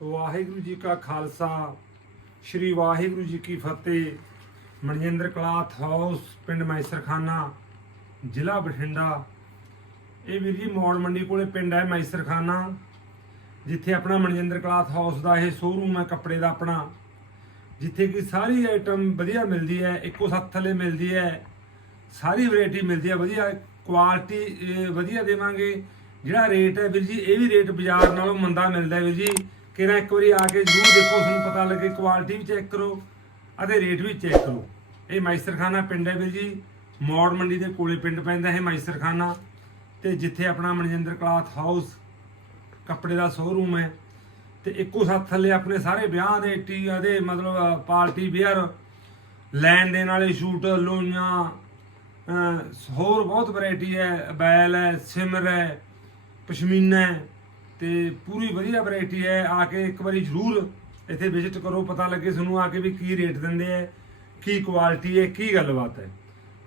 ਵਾਹਿਗੁਰੂ ਜੀ ਕਾ ਖਾਲਸਾ, ਸ੍ਰੀ ਵਾਹਿਗੁਰੂ ਜੀ ਕੀ ਫਤਿਹ। Manjinder cloth house, ਪਿੰਡ ਮੈਸਰਖਾਨਾ, ਜ਼ਿਲ੍ਹਾ ਬਠਿੰਡਾ। ਇਹ ਵੀਰ ਜੀ, ਮੌੜ ਮੰਡੀ ਕੋਲੇ ਪਿੰਡ ਹੈ ਮੈਸਰਖਾਨਾ, ਜਿੱਥੇ ਆਪਣਾ ਮਨਜਿੰਦਰ ਕਲਾਥ ਹਾਊਸ ਦਾ ਇਹ ਸ਼ੋਰੂਮ ਹੈ, ਕੱਪੜੇ ਦਾ ਆਪਣਾ। ਜਿੱਥੇ ਕਿ ਸਾਰੀ ਆਈਟਮ ਵਧੀਆ ਮਿਲਦੀ ਹੈ, ਇੱਕੋ ਸੱਤ ਥੱਲੇ ਮਿਲਦੀ ਹੈ, ਸਾਰੀ ਵੈਰਾਈਟੀ ਮਿਲਦੀ ਹੈ, ਵਧੀਆ ਕੁਆਲਿਟੀ ਵਧੀਆ ਦੇਵਾਂਗੇ। ਜਿਹੜਾ ਰੇਟ ਹੈ ਵੀਰ ਜੀ, ਇਹ ਵੀ ਰੇਟ ਬਾਜ਼ਾਰ ਨਾਲੋਂ ਮੰਦਾ ਮਿਲਦਾ ਹੈ ਵੀਰ ਜੀ। ਕਿਹੜਾ ਇੱਕ ਵਾਰੀ ਆ ਕੇ ਜ਼ਰੂਰ ਦੇਖੋ, ਤੁਹਾਨੂੰ ਪਤਾ ਲੱਗੇ ਕੁਆਲਿਟੀ ਵੀ ਚੈੱਕ ਕਰੋ ਅਤੇ ਰੇਟ ਵੀ ਚੈੱਕ ਕਰੋ। ਇਹ ਮੈਸਰਖਾਨਾ ਪਿੰਡ ਹੈ ਵੀਰ ਜੀ। ਮੌੜ ਮੰਡੀ ਦੇ ਕੋਲੇ ਪਿੰਡ ਪੈਂਦਾ ਹੈ ਮੈਸਰਖਾਨਾ। ਤੇ ਜਿੱਥੇ ਆਪਣਾ ਮਨਜਿੰਦਰ ਕਲਾਥ ਹਾਊਸ ਕੱਪੜੇ ਦਾ ਸ਼ੋਰੂਮ ਹੈ। ਤੇ ਇੱਕੋ ਸਾਥ ਥੱਲੇ ਆਪਣੇ ਸਾਰੇ ਵਿਆਹ ਦੇ ਟੀਆਂ ਦੇ ਮਤਲਬ ਪਾਰਟੀ ਵੇਅਰ ਲੈਣ ਦੇਣ ਵਾਲੇ ਸ਼ੂਟ, ਲੋਈਆਂ ਹੋਰ ਬਹੁਤ ਵੈਰਾਈਟੀ ਹੈ। ਬੈਲ ਹੈ, ਸਿਮਰ ਹੈ, ਪਸ਼ਮੀਨਾ ਹੈ। ਤੇ ਪੂਰੀ ਵਧੀਆ ਵੈਰਾਈਟੀ ਹੈ। ਆ ਕੇ ਇੱਕ ਵਾਰੀ ਜ਼ਰੂਰ ਇੱਥੇ ਵਿਜ਼ਿਟ ਕਰੋ, ਪਤਾ ਲੱਗੇ ਤੁਹਾਨੂੰ ਆ ਕੇ ਵੀ ਕੀ ਰੇਟ ਦਿੰਦੇ ਹੈ, ਕੀ ਕੁਆਲਿਟੀ ਹੈ, ਕੀ ਗੱਲਬਾਤ ਹੈ।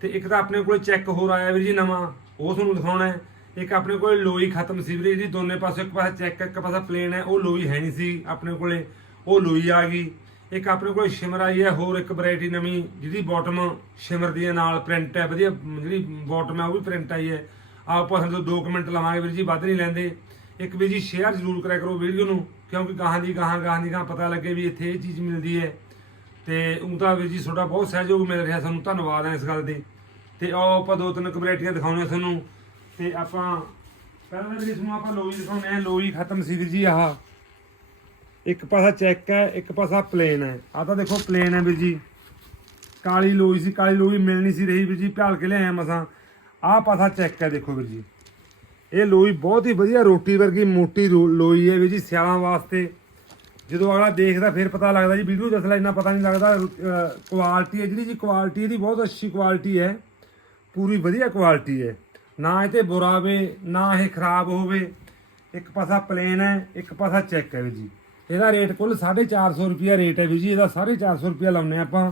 ਤੇ ਇੱਕ ਤਾਂ ਆਪਣੇ ਕੋਲ ਚੈੱਕ ਹੋਰ ਆਇਆ ਵੀਰ ਜੀ ਨਵਾਂ, ਉਹ ਤੁਹਾਨੂੰ ਦਿਖਾਉਣਾ ਹੈ। ਇੱਕ ਆਪਣੇ ਕੋਲ ਲੋਈ ਖਤਮ ਸੀ ਵੀਰੇ ਜੀ, ਦੋਨੇ ਪਾਸੇ ਇੱਕ ਪਾਸੇ ਚੈੱਕ ਇੱਕ ਪਾਸਾ ਪਲੇਨ ਹੈ, ਉਹ ਲੋਈ ਹੈ ਨਹੀਂ ਸੀ ਆਪਣੇ ਕੋਲੇ, ਉਹ ਲੋਈ ਆ ਗਈ। ਇੱਕ ਆਪਣੇ ਕੋਲ ਸ਼ਿਮਰ ਆਈ ਹੈ, ਹੋਰ ਇੱਕ ਵੈਰਾਈਟੀ ਨਵੀਂ, ਜਿਹਦੀ ਬਾਟਮ ਸ਼ਿਮਰ ਦੀ ਨਾਲ ਪ੍ਰਿੰਟ ਹੈ, ਵਧੀਆ, ਜਿਹੜੀ ਬਾਟਮ ਹੈ, ਉਹ ਵੀ ਪ੍ਰਿੰਟ ਆਈ ਹੈ। ਆਪਾਂ ਸਾਨੂੰ ਦੋ ਕੁ ਮਿੰਟ ਲਵਾਂਗੇ ਵੀਰ ਜੀ, ਵੱਧ ਨਹੀਂ ਲੈਂਦੇ। ਇੱਕ ਵੀਰ ਜੀ ਸ਼ੇਅਰ ਜ਼ਰੂਰ ਕਰਿਆ ਕਰੋ ਵੀਡੀਓ ਨੂੰ, ਕਿਉਂਕਿ ਗਾਹਾਂ ਦੀ ਗਾਹਾਂ ਗਾਹਾਂ ਦੀ ਗਾਹਾਂ ਪਤਾ ਲੱਗੇ ਵੀ ਇੱਥੇ ਇਹ ਚੀਜ਼ ਮਿਲਦੀ ਹੈ। ਤੇ ਊਂ ਤਾਂ ਵੀਰ ਜੀ ਤੁਹਾਡਾ ਬਹੁਤ ਸਹਿਯੋਗ ਮਿਲ ਰਿਹਾ ਸਾਨੂੰ, ਧੰਨਵਾਦ ਹੈ ਇਸ ਗੱਲ ਦੇ। ਤੇ ਆਓ ਆਪਾਂ ਦੋ ਤਿੰਨ ਕੁ ਵੈਰਾਈਟੀਆਂ ਦਿਖਾਉਣੀਆਂ ਤੁਹਾਨੂੰ। ਤੇ ਆਪਾਂ ਪਹਿਲਾਂ ਤਾਂ ਵੀਰ ਜੀ ਤੁਹਾਨੂੰ ਆਪਾਂ ਲੋਈ ਦਿਖਾਉਂਦੇ ਆ ਲੋਈ ਖਤਮ ਸੀ ਵੀਰ ਜੀ ਆਹ। ਇੱਕ ਪਾਸਾ ਚੈੱਕ ਹੈ, ਇੱਕ ਪਾਸਾ ਪਲੇਨ ਹੈ। ਆ ਤਾਂ ਦੇਖੋ ਪਲੇਨ ਹੈ ਵੀਰ ਜੀ। ਕਾਲੀ ਲੋਈ ਸੀ, ਕਾਲੀ ਲੋਈ ਮਿਲ ਨਹੀਂ ਸੀ ਰਹੀ ਵੀਰ ਜੀ ਭਾਲ ਕੇ ਲਿਆਇਆ ਮਸਾਂ। ਆਹ ਪਾਸਾ ਚੈੱਕ ਹੈ ਦੇਖੋ ਵੀਰ ਜੀ। ਇਹ ਲੋਈ ਬਹੁਤ ਹੀ ਵਧੀਆ ਰੋਟੀ ਵਰਗੀ ਮੋਟੀ ਰੋ- ਲੋਈ ਹੈ ਵੀਰ ਜੀ, ਸਿਆਲਾਂ ਵਾਸਤੇ। ਜਦੋਂ ਅਗਲਾ ਦੇਖਦਾ ਫਿਰ ਪਤਾ ਲੱਗਦਾ ਜੀ, ਵੀਡੀਓ ਦੱਸਲਾ ਇੰਨਾ ਪਤਾ ਨਹੀਂ ਲੱਗਦਾ ਕੁਆਲਿਟੀ ਹੈ। ਜਿਹੜੀ ਜੀ ਕੁਆਲਿਟੀ ਇਹਦੀ ਬਹੁਤ ਅੱਛੀ ਕੁਆਲਿਟੀ ਹੈ। ਪੂਰੀ ਵਧੀਆ ਕੁਆਲਿਟੀ ਹੈ। ਨਾ ਇਹ ਤੇ ਬੁਰਾ ਵੇ ਨਾ ਇਹ ਖਰਾਬ ਹੋਵੇ। ਇੱਕ ਪਾਸਾ ਪਲੇਨ ਹੈ, ਇੱਕ ਪਾਸਾ ਚੈੱਕ ਹੈ ਵੀਰ ਜੀ। ਇਹਦਾ ਰੇਟ ਕੁੱਲ 450 ਰੁਪਿਆ ਰੇਟ ਹੈ ਵੀਰ ਜੀ। ਇਹਦਾ 450 ਰੁਪਿਆ ਲਾਉਨੇ ਆਪਾਂ।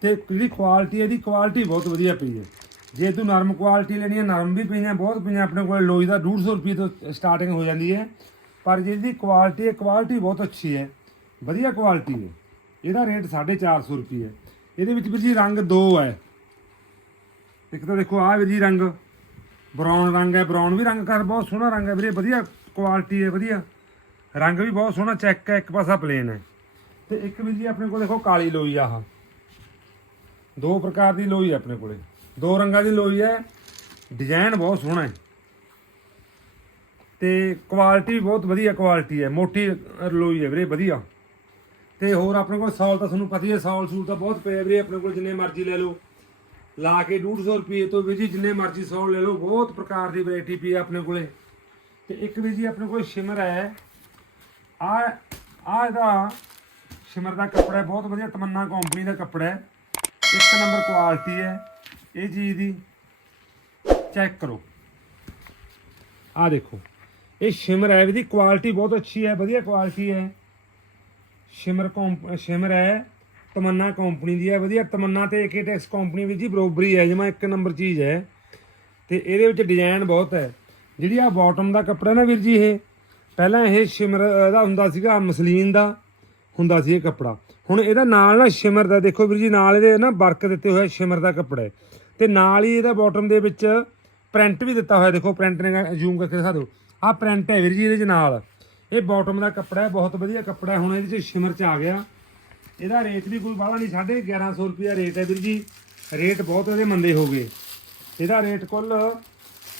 ਤੇ ਜਿਹੜੀ ਕੁਆਲਿਟੀ ਇਹਦੀ ਕੁਆਲਿਟੀ ਬਹੁਤ ਵਧੀਆ ਪਈ ਹੈ। ਜੇ ਤੂੰ ਨਰਮ ਕੁਆਲਿਟੀ ਲੈਣੀ ਹੈ ਨਰਮ ਵੀ ਪਈਆਂ, ਬਹੁਤ ਪਈਆਂ, ਆਪਣੇ ਕੋਲ ਲੋਈ ਦਾ 150 ਰੁਪਏ ਤੋਂ ਸਟਾਰਟਿੰਗ ਹੋ ਜਾਂਦੀ ਹੈ। ਪਰ ਜਿਹਦੀ ਕੁਆਲਿਟੀ ਹੈ ਕੁਆਲਿਟੀ ਬਹੁਤ ਅੱਛੀ ਹੈ। ਵਧੀਆ ਕੁਆਲਿਟੀ ਹੈ। ਇਹਦਾ ਰੇਟ 450 ਰੁਪਏ ਹੈ। ਇਹਦੇ ਵਿੱਚ ਵੀਰ ਜੀ ਰੰਗ ਦੋ ਹੈ। ਇੱਕ ਤਾਂ ਦੇਖੋ, ਆਹ ਵੀਰ ਜੀ ਰੰਗ ਬਰਾਊਨ ਰੰਗ ਹੈ। ਬਰਾਊਨ ਵੀ ਰੰਗ ਕਰ, ਬਹੁਤ ਸੋਹਣਾ ਰੰਗ ਹੈ ਵੀਰੇ। ਵਧੀਆ ਕੁਆਲਿਟੀ ਹੈ, ਵਧੀਆ। ਰੰਗ ਵੀ ਬਹੁਤ ਸੋਹਣਾ ਚੈੱਕ ਹੈ, ਇੱਕ ਪਾਸਾ ਪਲੇਨ ਹੈ। ਤੇ ਇੱਕ ਵੀਰ ਜੀ ਆਪਣੇ ਕੋਲ ਦੇਖੋ ਕਾਲੀ ਲੋਈ ਆ ਆਹ। ਦੋ ਪ੍ਰਕਾਰ ਦੀ ਲੋਈ ਹੈ ਆਪਣੇ ਕੋਲੇ। ਦੋ ਰੰਗਾਂ ਦੀ ਲੋਈ ਹੈ। ਡਿਜ਼ਾਈਨ ਬਹੁਤ ਸੋਹਣਾ ਹੈ। ਤੇ ਕੁਆਲਿਟੀ ਬਹੁਤ ਵਧੀਆ ਕੁਆਲਿਟੀ ਹੈ। ਮੋਟੀ ਲੋਈ ਹੈ ਵੀਰੇ, ਵਧੀਆ। ਤੇ ਹੋਰ ਆਪਣੇ ਕੋਲ ਸੌਲ ਤਾਂ ਤੁਹਾਨੂੰ ਪਤਾ ਹੀ ਹੈ, ਸੌਲ ਸੂਲ ਤਾਂ ਬਹੁਤ ਪਏ ਵੀਰੇ। ਆਪਣੇ ਕੋਲ ਜਿੰਨੇ ਮਰਜ਼ੀ ਲੈ ਲਓ। ਲਾ ਕੇ 150 ਰੁਪਏ ਤੋਂ ਵੀ ਜੀ, ਜਿੰਨੇ ਮਰਜ਼ੀ ਸੌਲ ਲੈ ਲਓ। ਬਹੁਤ ਪ੍ਰਕਾਰ ਦੀ ਵੈਰਾਈਟੀ ਪਈ ਹੈ ਆਪਣੇ ਕੋਲੇ। ਤੇ ਇੱਕ ਵੀ ਜੀ ਆਪਣੇ ਕੋਲ ਸ਼ਿਮਰ ਹੈ। ਆ ਆ ਇਹਦਾ ਸ਼ਿਮਰ ਦਾ ਕੱਪੜਾ ਬਹੁਤ ਵਧੀਆ ਤਮੰਨਾ ਕੰਪਨੀ ਦਾ ਕੱਪੜਾ ਹੈ। ਇੱਕ ਨੰਬਰ ਕੁਆਲਿਟੀ ਹੈ। ਇਹ ਚੀਜ਼ ਦੀ ਚੈੱਕ ਕਰੋ। ਆ ਦੇਖੋ। ਇਹ ਸ਼ਿਮਰ ਹੈ, ਇਹਦੀ ਕੁਆਲਿਟੀ ਬਹੁਤ ਅੱਛੀ ਹੈ, ਵਧੀਆ ਕੁਆਲਿਟੀ ਹੈ। ਸ਼ਿਮਰ ਕੰਪ ਸ਼ਿਮਰ ਹੈ, ਤਮੰਨਾ ਕੰਪਨੀ ਦੀ ਹੈ, ਵਧੀਆ ਤਮੰਨਾ ਤੇ ਏਕੇਟੈਕਸ ਕੰਪਨੀ ਵਿੱਚ ਹੀ ਬਰੋਬਰੀ ਹੈ ਜਿਵੇਂ ਇੱਕ ਨੰਬਰ ਚੀਜ਼ ਹੈ। ਤੇ ਇਹਦੇ ਵਿੱਚ ਡਿਜ਼ਾਈਨ ਬਹੁਤ ਹੈ। ਜਿਹੜੀ ਆ ਬਾਟਮ ਦਾ ਕੱਪੜਾ ਨਾ ਵੀਰ ਜੀ ਇਹ, ਪਹਿਲਾਂ ਇਹ ਸ਼ਿਮਰ ਦਾ ਹੁੰਦਾ ਸੀਗਾ ਮਸਲੀਨ ਦਾ ਹੁੰਦਾ ਸੀ ਇਹ ਕੱਪੜਾ। ਹੁਣ ਇਹਦਾ ਨਾਲ ਨਾ ਸ਼ਿਮਰ ਦਾ, ਦੇਖੋ ਵੀਰ ਜੀ, ਨਾਲ ਇਹਦੇ ਨਾ ਵਰਕ ਦਿੱਤੇ ਹੋਇਆ ਸ਼ਿਮਰ ਦਾ ਕੱਪੜਾ ਹੈ। ਤੇ ਨਾਲ ਹੀ ਇਹਦਾ ਬਾਟਮ ਦੇ ਵਿੱਚ ਪ੍ਰਿੰਟ ਵੀ ਦਿੱਤਾ ਹੋਇਆ, ਦੇਖੋ ਪ੍ਰਿੰਟ ਨੇ ਜ਼ੂਮ ਕਰਕੇ ਦਿਖਾ ਦਿਓ। ਆਹ ਪ੍ਰਿੰਟ ਹੈ ਵੀਰ ਜੀ ਇਹਦੇ ਚ ਨਾਲ। ਇਹ ਬਾਟਮ ਦਾ ਕੱਪੜਾ ਹੈ, ਬਹੁਤ ਵਧੀਆ ਕੱਪੜਾ ਹੁਣ ਇਹਦੇ ਚ ਸ਼ਿਮਰ ਚ ਆ ਗਿਆ। ਇਹਦਾ ਰੇਟ ਵੀ ਕੋਈ ਬਾਹਲਾ ਨਹੀਂ 1150 ਰੁਪਿਆ ਰੇਟ ਹੈ ਵੀਰ ਜੀ। ਰੇਟ ਬਹੁਤ ਇਹਦੇ ਮੰਦੇ ਹੋ ਗਏ। ਇਹਦਾ ਰੇਟ ਕੁੱਲ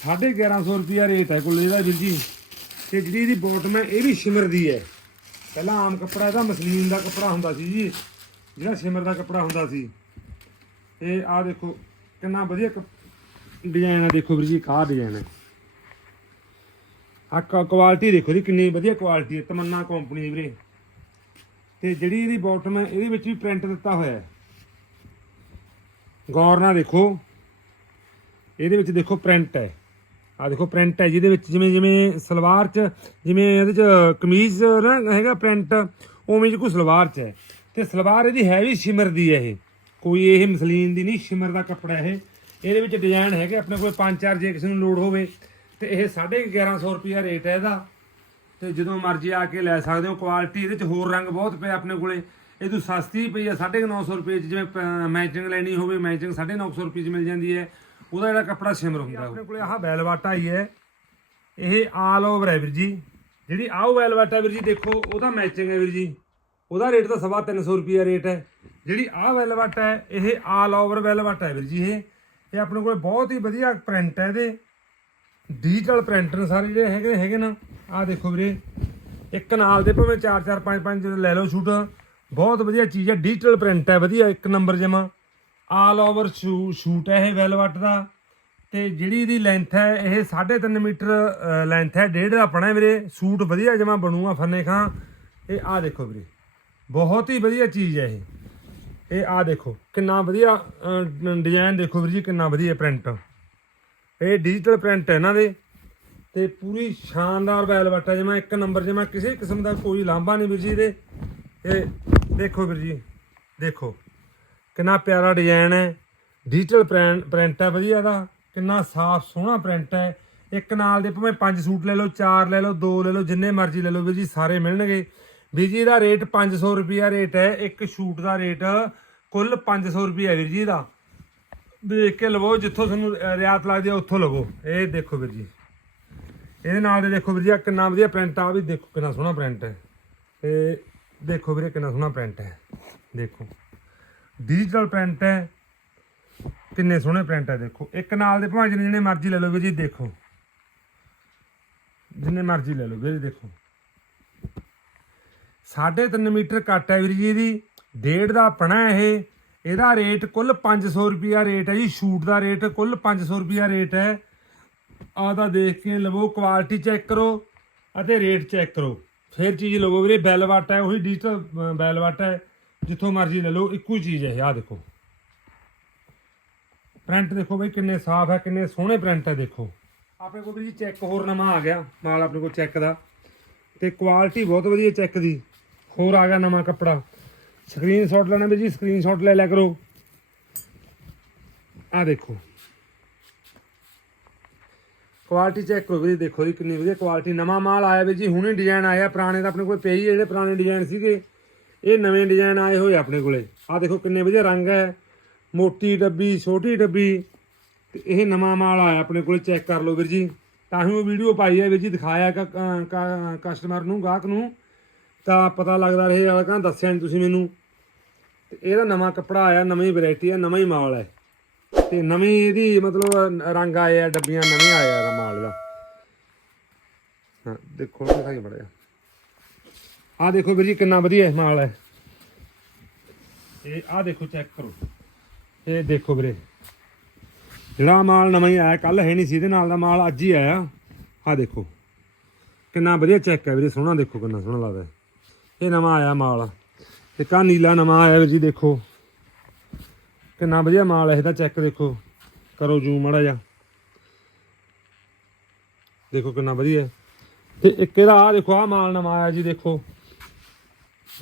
1150 ਰੁਪਿਆ ਰੇਟ ਹੈ ਕੁੱਲ ਇਹਦਾ ਵੀਰ ਜੀ। ਤੇ ਜਿਹੜੀ ਇਹਦੀ ਬਾਟਮ ਹੈ, ਇਹ ਵੀ ਸ਼ਿਮਰ ਦੀ ਹੈ। ਪਹਿਲਾਂ ਆਮ ਕੱਪੜਾ ਇਹਦਾ ਮਸਲੀਨ ਦਾ ਕੱਪੜਾ ਹੁੰਦਾ ਸੀ ਜੀ, ਜਿਹੜਾ ਸ਼ਿਮਰ ਦਾ ਕੱਪੜਾ ਹੁੰਦਾ ਸੀ। ਇਹ ਆਹ ਦੇਖੋ ਕਿੰਨਾ ਵਧੀਆ ਡਿਜ਼ਾਈਨ ਹੈ ਦੇਖੋ ਵੀਰ ਜੀ ਕਾਹ ਡਿਜ਼ਾਈਨ ਹੈ ਆ। ਕੁਆਲਿਟੀ ਦੇਖੋ ਜੀ, ਕਿੰਨੀ ਵਧੀਆ ਕੁਆਲਿਟੀ ਹੈ ਤਮੰਨਾ ਕੰਪਨੀ ਦੀ ਵੀਰੇ। ਤੇ ਜਿਹੜੀ ਇਹਦੀ ਬਾਟਮ ਹੈ ਇਹਦੇ ਵਿੱਚ ਵੀ ਪ੍ਰਿੰਟ ਦਿੱਤਾ ਹੋਇਆ ਹੈ। ਗੌਰ ਨਾਲ ਦੇਖੋ, ਇਹਦੇ ਵਿੱਚ ਦੇਖੋ ਪ੍ਰਿੰਟ ਹੈ। ਆ ਦੇਖੋ ਪ੍ਰਿੰਟ ਹੈ, ਜਿਹਦੇ ਵਿੱਚ ਜਿਵੇਂ ਜਿਵੇਂ ਸਲਵਾਰ 'ਚ, ਜਿਵੇਂ ਇਹਦੇ 'ਚ ਕਮੀਜ਼ ਨਾ ਹੈਗਾ ਪ੍ਰਿੰਟ ਉਵੇਂ ਜਿਹਾ ਕੋਈ ਸਲਵਾਰ 'ਚ ਹੈ। ਤੇ ਸਲਵਾਰ ਇਹਦੀ ਹੈਵੀ ਸ਼ਿਮਰ ਦੀ ਹੈ ਇਹ। ਕੋਈ ਇਹ ਮਸਲੀਨ ਦੀ ਨਹੀਂ, ਸ਼ਿਮਰ ਦਾ ਕੱਪੜਾ ਇਹ। ਇਹਦੇ ਵਿੱਚ ਡਿਜ਼ਾਈਨ ਹੈਗੇ, ਆਪਣੇ ਕੋਲ ਪੰਜ ਚਾਰ ਜੇ ਕਿਸੇ ਨੂੰ ਲੋੜ ਹੋਵੇ, ਤੇ ਇਹ 1150 ਰੁਪਿਆ ਰੇਟ ਹੈ ਇਹਦਾ। ਤੇ ਜਦੋਂ ਮਰਜ਼ੀ ਆ ਕੇ ਲੈ ਸਕਦੇ ਹੋ ਕੁਆਲਿਟੀ ਇਹਦੇ ਚ ਹੋਰ ਰੰਗ ਬਹੁਤ ਪਏ ਆਪਣੇ ਕੋਲੇ। ਇਹ ਤੋਂ ਸਸਤੀ ਪਈ ਆ 950 ਰੁਪਏ 'ਚ, ਜਿਵੇਂ ਮੈਚਿੰਗ ਲੈਣੀ ਹੋਵੇ ਮੈਚਿੰਗ 950 ਰੁਪਏ 'ਚ ਮਿਲ ਜਾਂਦੀ ਹੈ। ਉਹਦਾ ਜਿਹੜਾ ਕੱਪੜਾ ਸ਼ਿਮਰ ਹੁੰਦਾ ਆਪਣੇ ਕੋਲੇ ਆਹ ਵੈਲਵਾਟਾ ਹੀ ਹੈ। ਇਹ ਆਲ ਓਵਰ ਹੈ ਵੀਰ ਜੀ। ਜਿਹੜੀ ਆਹ ਵੈਲਵਾਟਾ ਵੀਰ ਜੀ, ਦੇਖੋ, ਉਹਦਾ ਮੈਚਿੰਗ ਹੈ ਵੀਰ ਜੀ। ਉਹਦਾ ਰੇਟ ਤਾਂ ਸਵਾ 300 ਰੁਪਿਆ ਰੇਟ ਹੈ। ਜਿਹੜੀ ਆਹ ਵੈਲਵਟ ਹੈ, ਇਹ ਆਲ ਓਵਰ ਵੈਲਵਟ ਹੈ ਵੀਰ ਜੀ ਇਹ। ਇਹ ਆਪਣੇ ਕੋਲ ਬਹੁਤ ਹੀ ਵਧੀਆ ਪ੍ਰਿੰਟ ਹੈ ਇਹਦੇ। ਡਿਜੀਟਲ ਪ੍ਰਿੰਟ ਨੇ ਸਾਰੇ ਜਿਹੜੇ ਹੈਗੇ ਹੈਗੇ ਨਾ। ਆਹ ਦੇਖੋ ਵੀਰੇ, ਇੱਕ ਨਾਲ ਦੇ ਭਾਵੇਂ 4 4 5 5 ਲੈ ਲਓ ਸ਼ੂਟ ਬਹੁਤ ਵਧੀਆ ਚੀਜ਼ ਹੈ ਡਿਜੀਟਲ ਪ੍ਰਿੰਟ ਹੈ, ਵਧੀਆ, ਇੱਕ ਨੰਬਰ ਜਮਾ। ਆਲ ਓਵਰ ਸ਼ੂਟ ਹੈ ਇਹ ਵੈਲਵਟ ਦਾ। ਤੇ ਜਿਹੜੀ ਇਹਦੀ ਲੈਂਥ ਹੈ, ਇਹ 3.5 ਮੀਟਰ ਲੈਂਥ ਹੈ, ਡੇਢ ਦਾ ਆਪਣਾ ਵੀਰੇ। ਸੂਟ ਵਧੀਆ ਜਮਾ ਬਣੂਗਾ ਫੰਨੇ ਖਾਂ। ਇਹ ਆਹ ਦੇਖੋ ਵੀਰੇ, ਬਹੁਤ ਹੀ ਵਧੀਆ ਚੀਜ਼ ਹੈ ਇਹ। ਇਹ ਆਹ ਦੇਖੋ, ਕਿੰਨਾ ਵਧੀਆ ਡਿਜ਼ਾਈਨ ਦੇਖੋ ਵੀਰ ਜੀ, ਕਿੰਨਾ ਵਧੀਆ ਪ੍ਰਿੰਟ ਇਹ ਡਿਜੀਟਲ ਪ੍ਰਿੰਟ ਹੈ ਇਹਨਾਂ ਦੇ। ਤੇ ਪੂਰੀ ਸ਼ਾਨਦਾਰ ਵੈਲਵਟ ਹੈ। ਜਿਵੇਂ ਇੱਕ ਨੰਬਰ ਜਿਵੇਂ ਕਿਸੇ ਕਿਸਮ ਦਾ ਕੋਈ ਲਾਂਭਾ ਨਹੀਂ ਵੀਰ ਜੀ ਇਹਦੇ। ਇਹ ਦੇਖੋ ਵੀਰ ਜੀ, ਦੇਖੋ, ਕਿੰਨਾ ਪਿਆਰਾ ਡਿਜ਼ਾਈਨ ਹੈ। ਡਿਜੀਟਲ ਪ੍ਰਿੰਟ ਹੈ ਵਧੀਆ ਦਾ ਕਿੰਨਾ ਸਾਫ਼, ਸੋਹਣਾ ਪ੍ਰਿੰਟ ਹੈ। ਇੱਕ ਨਾਲ ਦੇ ਭਾਵੇਂ ਪੰਜ ਸੂਟ ਲੈ ਲਓ, ਚਾਰ ਲੈ ਲਓ, ਦੋ ਲੈ ਲਓ, ਜਿੰਨੇ ਮਰਜ਼ੀ ਲੈ ਲਓ ਵੀਰ ਜੀ, ਸਾਰੇ ਮਿਲਣਗੇ। ਵੀਰ ਜੀ ਦਾ ਰੇਟ 500 ਰੁਪਿਆ ਰੇਟ ਹੈ ਇੱਕ ਸ਼ੂਟ ਦਾ ਰੇਟ ਕੁੱਲ 500 ਰੁਪਿਆ ਵੀਰ ਜੀ ਦਾ ਦੇਖ ਕੇ ਲਵੋ ਜਿੱਥੋਂ ਤੁਹਾਨੂੰ ਅ, ਰਿਆਤ ਲੱਗਦੀ ਹੈ ਉੱਥੋਂ ਲਵੋ। ਇਹ ਦੇਖੋ ਵੀਰ ਜੀ। ਇਹਦੇ ਨਾਲ ਦੇ ਦੇਖੋ ਵੀਰ ਜੀ ਕਿੰਨਾ ਵਧੀਆ ਪ੍ਰਿੰਟ ਆ ਵੀ ਦੇਖੋ ਕਿੰਨਾ ਸੋਹਣਾ ਪ੍ਰਿੰਟ ਹੈ। ਤੇ ਦੇਖੋ ਵੀਰੇ ਕਿੰਨਾ ਸੋਹਣਾ ਪ੍ਰਿੰਟ ਹੈ। ਦੇਖੋ। ਡਿਜੀਟਲ ਪ੍ਰਿੰਟ ਹੈ। ਕਿੰਨੇ ਸੋਹਣੇ ਪ੍ਰਿੰਟ ਹੈ ਦੇਖੋ। ਇੱਕ ਨਾਲ ਦੇ ਭਾਵੇਂ ਜਿੰਨੇ ਜਿੰਨੇ ਮਰਜ਼ੀ ਲੈ ਲਓ ਵੀਰ ਜੀ ਦੇਖੋ। ਜਿੰਨੇ ਮਰਜ਼ੀ ਲੈ ਲਓ ਵੀਰ ਜੀ ਦੇਖੋ। ਸਾਢੇ ਤਿੰਨ ਮੀਟਰ ਕੱਟ ਹੈ ਵੀਰ ਜੀ ਇਹਦੀ ਡੇਢ ਦਾ ਆਪਣਾ ਇਹ। ਇਹਦਾ ਰੇਟ ਕੁੱਲ 500 ਰੁਪਿਆ ਰੇਟ ਹੈ ਜੀ। ਸ਼ੂਟ ਦਾ ਰੇਟ ਕੁੱਲ 500 ਰੁਪਿਆ ਰੇਟ ਹੈ। ਆਹ ਤਾਂ ਦੇਖ ਕੇ ਲਵੋ ਕੁਆਲਿਟੀ ਚੈੱਕ ਕਰੋ ਅਤੇ ਰੇਟ ਚੈੱਕ ਕਰੋ। ਫਿਰ ਚੀਜ਼ ਲਵੋ ਵੀਰੇ ਬੈਲ ਬੈਲਵਟ ਹੈ, ਉਹੀ ਡਿਜੀਟਲ ਬੈਲਵਟ ਹੈ। ਜਿੱਥੋਂ ਮਰਜ਼ੀ ਲੈ ਲਓ, ਇੱਕੋ ਹੀ ਚੀਜ਼ ਹੈ ਆਹ ਦੇਖੋ। ਪ੍ਰਿੰਟ ਦੇਖੋ ਬਈ, ਕਿੰਨੇ ਸਾਫ਼ ਹੈ, ਕਿੰਨੇ ਸੋਹਣੇ ਪ੍ਰਿੰਟ ਹੈ, ਦੇਖੋ। ਆਪਣੇ ਕੋਲ ਵੀ ਜੀ ਚੈੱਕ ਹੋਰ ਨਵਾਂ ਆ ਗਿਆ, ਮਾਲ ਆਪਣੇ ਕੋਲ ਚੈੱਕ ਦਾ। ਤੇ ਕੁਆਲਿਟੀ ਬਹੁਤ ਵਧੀਆ ਚੈੱਕ ਦੀ। ਹੋਰ ਆ ਗਿਆ ਨਵਾਂ ਕੱਪੜਾ। ਸਕਰੀਨਸ਼ਾਟ ਲੈਣਾ ਵੀ ਜੀ ਸਕਰੀਨਸ਼ਾਟ ਲੈ ਲਿਆ ਕਰੋ। ਆ ਦੇਖੋ। ਕੁਆਲਿਟੀ ਚੈੱਕ ਕਰੋ ਵੀ ਦੇਖੋ ਜੀ ਕਿੰਨੀ ਵਧੀਆ ਕੁਆਲਿਟੀ ਨਵਾਂ ਮਾਲ ਆਇਆ ਵੀ ਜੀ, ਹੁਣੇ ਡਿਜ਼ਾਈਨ ਆਇਆ। ਪੁਰਾਣੇ ਤਾਂ ਆਪਣੇ ਕੋਲ ਪਏ ਹੀ ਜਿਹੜੇ ਪੁਰਾਣੇ ਡਿਜ਼ਾਈਨ ਸੀਗੇ। ਇਹ ਨਵੇਂ ਡਿਜ਼ਾਈਨ ਆਏ ਹੋਏ ਆਪਣੇ ਕੋਲੇ। ਆ ਦੇਖੋ ਕਿੰਨੇ ਵਧੀਆ ਰੰਗ ਹੈ। ਮੋਟੀ ਡੱਬੀ, ਛੋਟੀ ਡੱਬੀ। ਤੇ ਇਹ ਨਵਾਂ ਮਾਲ ਆਇਆ ਆਪਣੇ ਕੋਲੇ ਚੈੱਕ ਕਰ ਲਓ ਵੀਰ ਜੀ। ਤਾਂ ਹੀ ਉਹ ਵੀਡੀਓ ਪਾਈ ਹੈ ਵੀਰ ਜੀ, ਦਿਖਾਇਆ ਕਸਟਮਰ ਨੂੰ, ਗਾਹਕ ਨੂੰ। ਤਾਂ ਪਤਾ ਲੱਗਦਾ ਰਹੇ ਵਾਲਾ ਕਹਿੰਦਾ ਦੱਸਿਆ ਨਹੀਂ ਤੁਸੀਂ ਮੈਨੂੰ। ਤੇ ਇਹਦਾ ਨਵਾਂ ਕੱਪੜਾ ਆਇਆ, ਨਵੀਂ ਵੈਰਾਈਟੀ ਹੈ, ਨਵਾਂ ਹੀ ਮਾਲ ਹੈ। ਤੇ ਨਵੀਂ ਇਹਦੀ ਮਤਲਬ ਰੰਗ ਆਏ ਆ, ਡੱਬੀਆਂ ਨਵੇਂ ਆਏ ਆ ਮਾਲ ਦਾ। ਹਾਂ, ਦੇਖੋ, ਦਿਖਾਈ ਬੜਿਆ ਆ ਦੇਖੋ ਵੀਰ ਜੀ, ਕਿੰਨਾ ਵਧੀਆ ਮਾਲ ਹੈ। ਇਹ ਆ ਦੇਖੋ ਚੈੱਕ ਕਰੋ। ਇਹ ਦੇਖੋ ਵੀਰੇ। ਜਿਹੜਾ ਮਾਲ ਨਵਾਂ ਹੀ ਆਇਆ ਕੱਲ ਹੈ ਨਹੀਂ ਸੀ, ਇਹਦੇ ਨਾਲ ਦਾ ਮਾਲ ਅੱਜ ਹੀ ਆਇਆ। ਆ ਦੇਖੋ। ਕਿੰਨਾ ਵਧੀਆ ਚੈੱਕ ਹੈ ਵੀਰੇ, ਸੋਹਣਾ ਦੇਖੋ, ਕਿੰਨਾ ਸੋਹਣਾ ਲੱਗਦਾ ਇਹ ਨਵਾਂ ਆਇਆ ਮਾਲ। ਤੇ ਕਾ ਨੀਲਾ ਨਵਾਂ ਆਇਆ ਜੀ, ਦੇਖੋ। ਕਿੰਨਾ ਵਧੀਆ ਮਾਲ ਹੈ ਇਹਦਾ ਚੈੱਕ ਦੇਖੋ। ਕਰੋ ਜੂਮ ਮੜਾ ਜਾ ਦੇਖੋ ਕਿੰਨਾ ਵਧੀਆ। ਹੈ। ਤੇ ਇੱਕ ਇਹਦਾ ਆ ਦੇਖੋ ਆ ਮਾਲ ਨਵਾਂ ਆਇਆ ਜੀ, ਦੇਖੋ।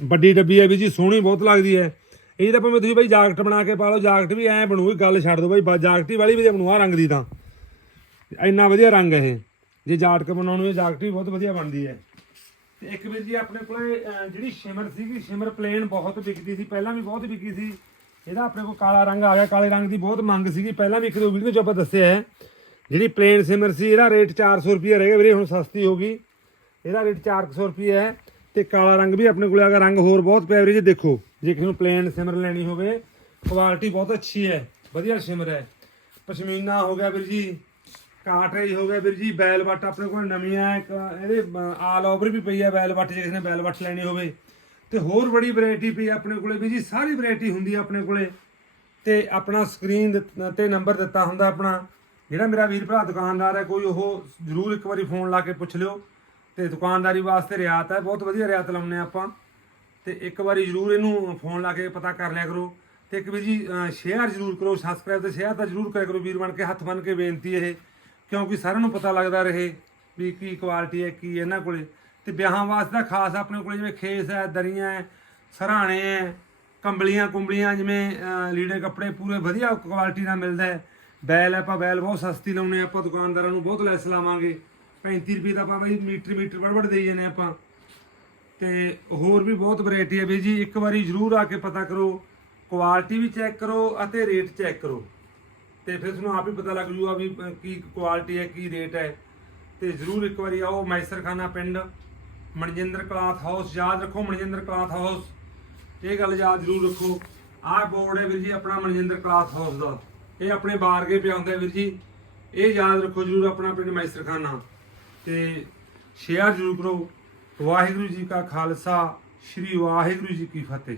ਵੱਡੀ ਡੱਬੀ ਹੈ ਵੀ ਜੀ, ਸੋਹਣੀ ਬਹੁਤ ਲੱਗਦੀ ਹੈ। ਇਹ ਤਾਂ ਭਾਵੇਂ ਤੁਸੀਂ ਬਾਈ ਜਾਕਟ ਬਣਾ ਕੇ ਪਾ ਲਓ, ਜਾਕਟ ਵੀ ਐ ਬਣੂਗੀ ਗੱਲ ਛੱਡ ਦਿਓ ਬਾਈ ਜਾਕਟ ਹੀ ਵਾਲੀ ਵਧੀਆ ਬਣੂ ਆ ਰੰਗ ਦੀ ਤਾਂ। ਇੰਨਾ ਵਧੀਆ ਰੰਗ ਹੈ ਇਹ। ਜੇ ਜਾਕਟ ਬਣਾਉਣੀ ਹੈ ਜਾਕਟ ਵੀ ਬਹੁਤ ਵਧੀਆ ਬਣਦੀ ਹੈ। ਤੇ ਇੱਕ ਵੀਰ ਜੀ ਆਪਣੇ ਕੋਲੇ ਅਹ, ਜਿਹੜੀ ਸ਼ਿਮਰ ਸੀਗੀ ਸ਼ਿਮਰ ਪਲੇਨ ਬਹੁਤ ਵਿਕਦੀ ਸੀ ਪਹਿਲਾਂ ਵੀ ਬਹੁਤ ਵਿਕੀ ਸੀ। ਇਹਦਾ ਆਪਣੇ ਕੋਲ ਕਾਲਾ ਰੰਗ ਆ ਗਿਆ ਕਾਲੇ ਰੰਗ ਦੀ ਬਹੁਤ ਮੰਗ ਸੀਗੀ। ਪਹਿਲਾਂ ਵੀ ਇੱਕ ਦੋ ਵੀਡੀਓ 'ਚ ਆਪਾਂ ਦੱਸਿਆ ਹੈ। ਜਿਹੜੀ ਪਲੇਨ ਸਿਮਰ ਸੀ ਇਹਦਾ ਰੇਟ 400 ਰੁਪਏ ਰਹਿ ਗਿਆ ਵੀਰੇ ਹੁਣ ਸਸਤੀ ਹੋ ਗਈ। ਇਹਦਾ ਰੇਟ 400 ਰੁਪਏ ਹੈ ਤੇ ਕਾਲਾ ਰੰਗ ਵੀ ਆਪਣੇ ਕੋਲ ਗਿਆ ਰੰਗ ਹੋਰ ਬਹੁਤ ਪਿਆ ਵੀਰੇ ਜੀ ਦੇਖੋ। ਜੇ ਕਿਸੇ ਨੂੰ ਪਲੇਨ ਸਿਮਰ ਲੈਣੀ ਹੋਵੇ ਕੁਆਲਿਟੀ ਬਹੁਤ ਅੱਛੀ ਹੈ ਵਧੀਆ ਸਿਮਰ ਹੈ। ਪਸ਼ਮੀਨਾ ਹੋ ਗਿਆ ਵੀਰ ਜੀ ਕਾਟਰੇਜ ਹੋ ਗਿਆ ਵੀਰ ਜੀ, ਬੈਲ ਬੱਟ ਆਪਣੇ ਕੋਲ ਨਵੀਂ ਹੈ ਇਹਦੇ ਆਲ ਓਵਰ ਵੀ ਪਈ ਹੈ ਬੈਲ ਬੱਟ ਜੇ ਕਿਸੇ ਨੇ ਬੈਲ ਬੱਟ ਲੈਣੀ ਹੋਵੇ। ਤੇ ਹੋਰ ਬੜੀ ਵੈਰਾਈਟੀ ਪਈ ਆਪਣੇ ਕੋਲੇ ਵੀ ਜੀ, ਸਾਰੀ ਵੈਰਾਈਟੀ ਹੁੰਦੀ ਹੈ ਆਪਣੇ ਕੋਲੇ। ਤੇ ਆਪਣਾ ਸਕਰੀਨ ਤੇ ਨੰਬਰ ਦਿੱਤਾ ਹੁੰਦਾ ਆਪਣਾ। ਜਿਹੜਾ ਮੇਰਾ ਵੀਰ ਭਰਾ ਦੁਕਾਨਦਾਰ ਹੈ, ਕੋਈ ਉਹ ਜਰੂਰ ਇੱਕ ਵਾਰੀ ਫੋਨ ਲਾ ਕੇ ਪੁੱਛ ਲਿਓ। ਤੇ ਦੁਕਾਨਦਾਰੀ ਵਾਸਤੇ ਰਿਆਤ ਹੈ, ਬਹੁਤ ਵਧੀਆ ਰਿਆਤ ਲਾਉਂਦੇ ਹਾਂ ਆਪਾਂ। ਤੇ ਇੱਕ ਵਾਰੀ ਜਰੂਰ ਇਹਨੂੰ ਫੋਨ ਲਾ ਕੇ ਪਤਾ ਕਰ ਲਿਆ ਕਰੋ। ਤੇ ਇੱਕ ਵੀ ਜੀ ਸ਼ੇਅਰ ਜਰੂਰ ਕਰੋ ਸਬਸਕ੍ਰਾਈਬ ਤੇ ਸ਼ੇਅਰ ਤਾਂ ਜਰੂਰ ਕਰਿਆ ਕਰੋ ਵੀਰ ਬਣ ਕੇ, ਹੱਥ ਬਣ ਕੇ ਬੇਨਤੀ ਇਹ। ਕਿਉਂਕਿ ਸਾਰਿਆਂ ਨੂੰ ਪਤਾ ਲੱਗਦਾ ਰਹੇ ਵੀ ਕੀ ਕੁਆਲਿਟੀ ਹੈ, ਕੀ ਇਹਨਾਂ ਕੋਲੇ। ਤੇ ਵਿਆਹਾਂ ਵਾਸਤੇ ਤਾਂ ਖਾਸ ਆਪਣੇ ਕੋਲੇ ਜਿਵੇਂ ਖੇਸ ਹੈ, ਦਰੀਆਂ ਹੈ, ਸਰਾਣੇ ਹੈ, ਕੰਬਲੀਆਂ ਕੁੰਬਲੀਆਂ ਜਿਵੇਂ ਲੀੜੇ ਕੱਪੜੇ ਪੂਰੇ ਵਧੀਆ ਕੁਆਲਿਟੀ ਨਾਲ ਮਿਲਦਾ ਹੈ। ਬੈਲ ਆਪਾਂ ਬੈਲ ਬਹੁਤ ਸਸਤੀ ਲਾਉਨੇ ਆਪਾਂ ਦੁਕਾਨਦਾਰਾਂ ਨੂੰ ਬਹੁਤ ਲੈਸ ਲਾਵਾਂਗੇ। 35 ਰੁਪਏ ਦਾ ਆਪਾਂ ਬਾਈ ਮੀਟਰ ਮੀਟਰ ਵੜ ਵੜ ਦੇਈ ਜਾਂਦੇ ਆਪਾਂ। ਤੇ ਹੋਰ ਵੀ ਬਹੁਤ ਵੈਰਾਈਟੀ ਹੈ ਵੀ ਜੀ, ਇੱਕ ਵਾਰੀ ਜਰੂਰ ਆ ਕੇ ਪਤਾ ਕਰੋ। ਕੁਆਲਿਟੀ ਵੀ ਚੈੱਕ ਕਰੋ ਅਤੇ ਰੇਟ ਚੈੱਕ ਕਰੋ। ਤੇ ਫਿਰ ਤੁਹਾਨੂੰ ਆਪ ਹੀ ਪਤਾ ਲੱਗ ਜੂਗਾ ਵੀ ਅਹ, ਕੀ ਕੁਆਲਿਟੀ ਹੈ ਕੀ ਰੇਟ ਹੈ। ਤੇ ਜਰੂਰ ਇੱਕ ਵਾਰੀ ਆਓ ਮੈਸਰਖਾਨਾ ਪਿੰਡ ਮਨਜਿੰਦਰ ਕਲਾਥ ਹਾਊਸ ਯਾਦ ਰੱਖੋ ਮਨਜਿੰਦਰ ਕਲਾਥ ਹਾਊਸ ਇਹ ਗੱਲ ਯਾਦ ਜਰੂਰ ਰੱਖੋ। ਆਹ ਬੋਰਡ ਹੈ ਵੀਰ ਜੀ ਆਪਣਾ ਮਨਜਿੰਦਰ ਕਲਾਥ ਹਾਊਸ ਦਾ। ਇਹ ਆਪਣੇ ਬਾਰਗੇ ਪਿਆ ਹੁੰਦਾ ਹੈ ਵੀਰ ਜੀ। ਇਹ ਯਾਦ ਰੱਖੋ ਜਰੂਰ ਆਪਣਾ ਪਿੰਡ ਮੈਸਰਖਾਨਾ। ਤੇ ਸ਼ੇਅਰ ਜਰੂਰ ਕਰੋ। ਵਾਹਿਗੁਰੂ ਜੀ ਕਾ ਖਾਲਸਾ ਸ੍ਰੀ ਵਾਹਿਗੁਰੂ ਜੀ ਕੀ ਫਤਿਹ।